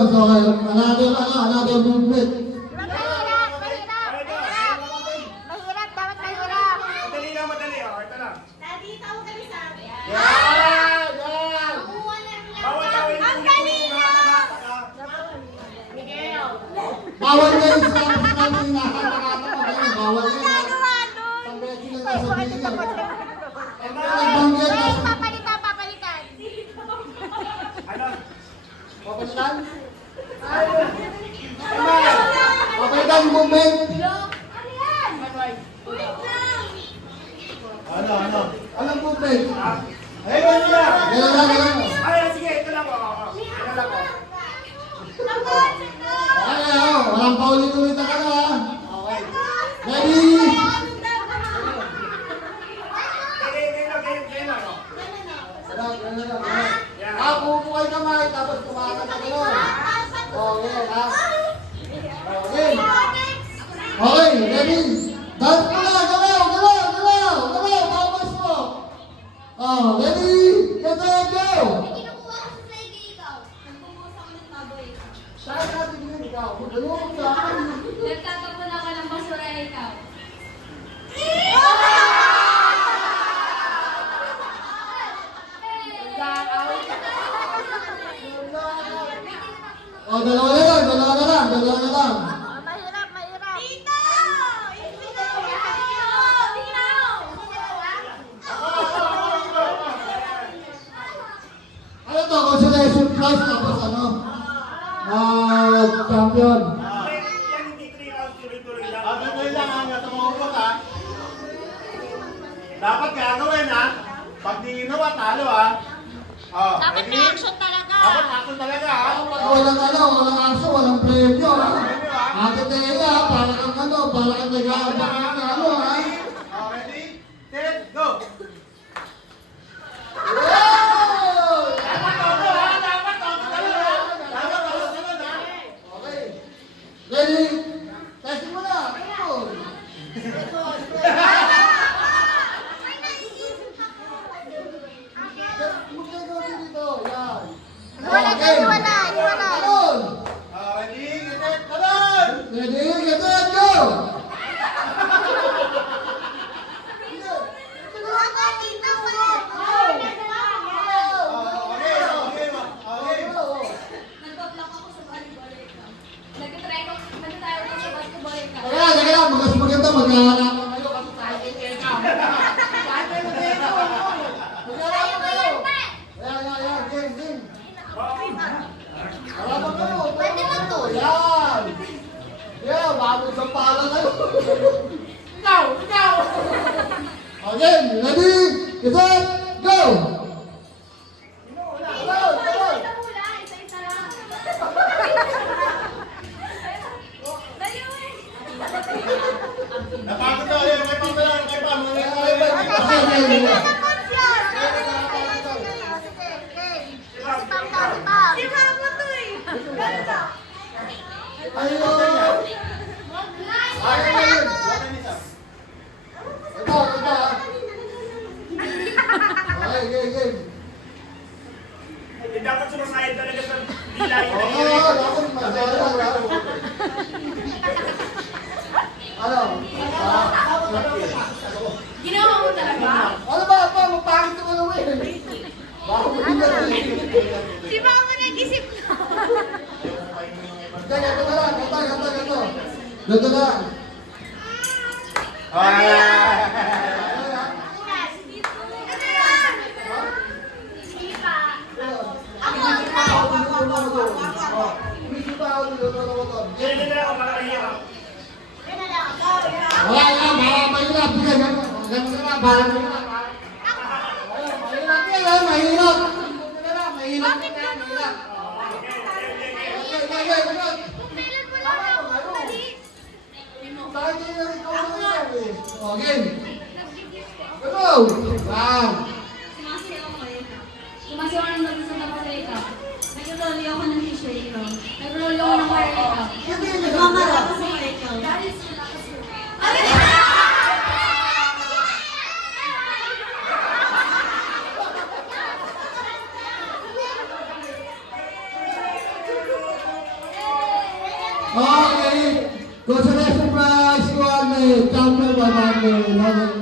So, another movement. Mahirap. Dapat mahirap. Madali lang, madali. Ito lang. Nandito ako kami sa amin. Yan! Makuha lang lang. Bawal tawin. Ang galing niya! Bawal na yung sinabi hinahatakata ko. Bawal na yun. Nagawa nun. Ang beses na nasabihin niya. Papalitan. Ano? Papalitan? Papalitan yung movement. Ano yan? Wait lang. Ano? Anong movement? Ay, ganyan lang. Ganyan. Ay, sige, ito lang. Ito lang. Walang paulit-ulit na ka na. Okay. Ready? Pupo kayo kamay, tapos kumakan na gano'n. Okay, ha? Okay. Okay, ready? Dance mo na, galaw, tapos mo. Ready? Get set, go! Kinukuha ko sa flying ikaw. Nagbubuhos ako ng baboy. Saan natin yun, ikaw? Magdalawang sa akin. Nagtatapon ako ng basura ikaw. Dalawa na lang. Mahirap. Dito! Ano to? Consolation prize tapos ano? Champion. Yan hindi 3 rounds, tuloy-tuloy lang. Tuloy lang ang tumukot ha. Dapat gagawin ha. Pag di ginawa, talo ha. Dapat may action talaga. Dapat action talaga ha. Walang aso, walang premyo ha. Ate Tea, para kang nag-aabang ha. Ready? Set, go! Dapat todo ha. Dapat todo talaga ha. Dapat todo talaga ha. Okay. Ready? Testing mo na. Ano? Magkagawa dito. Yan. Okay. Iwala. Talon. Ready? Set, talon! Ready? Get set, go! Nagpa-block ako sa volleyball ikaw. Nagtatry ko sa basketball ikaw. Teka lang, mas maganda maghaharapan kayo kasi tayo kay Teka. Tayo kay Teka. Maghaharapan kayo. Ayan, game. Harapan kayo. Pwede ba to? Yan. Yeah, bagong sampala kayo. Ikaw. Okay, ready, get set, go! Isa-isa lang. Dali mo eh. Napagod na. Kay Pam na lang. Kay Pam. Si Mama to eh. Ganda. Ayun. Ito. Okay, game. Hindi dapat sumasayad talaga sa dilay. Dapat masaya. Ano? Ginawa mo talaga? Ano ba? Mapangit naman naman eh. Si Mama nag-isip na. Ganito na lang. Ganito na lang. Ganyan na ako para mahirap. Wala yan, para mahirap. Sige, ganito na lang, para mahirap. Mahirap. Okay. Go! Wow! Sumasayaw ng dati sa tapat sa ikaw. Nag-rolly ako ng tissue ikaw. Nag-rolly ako ng wire ikaw. Nagmamala ako sa wire ikaw. Dahil sila kasi. Consolation prize 200. Champion 100.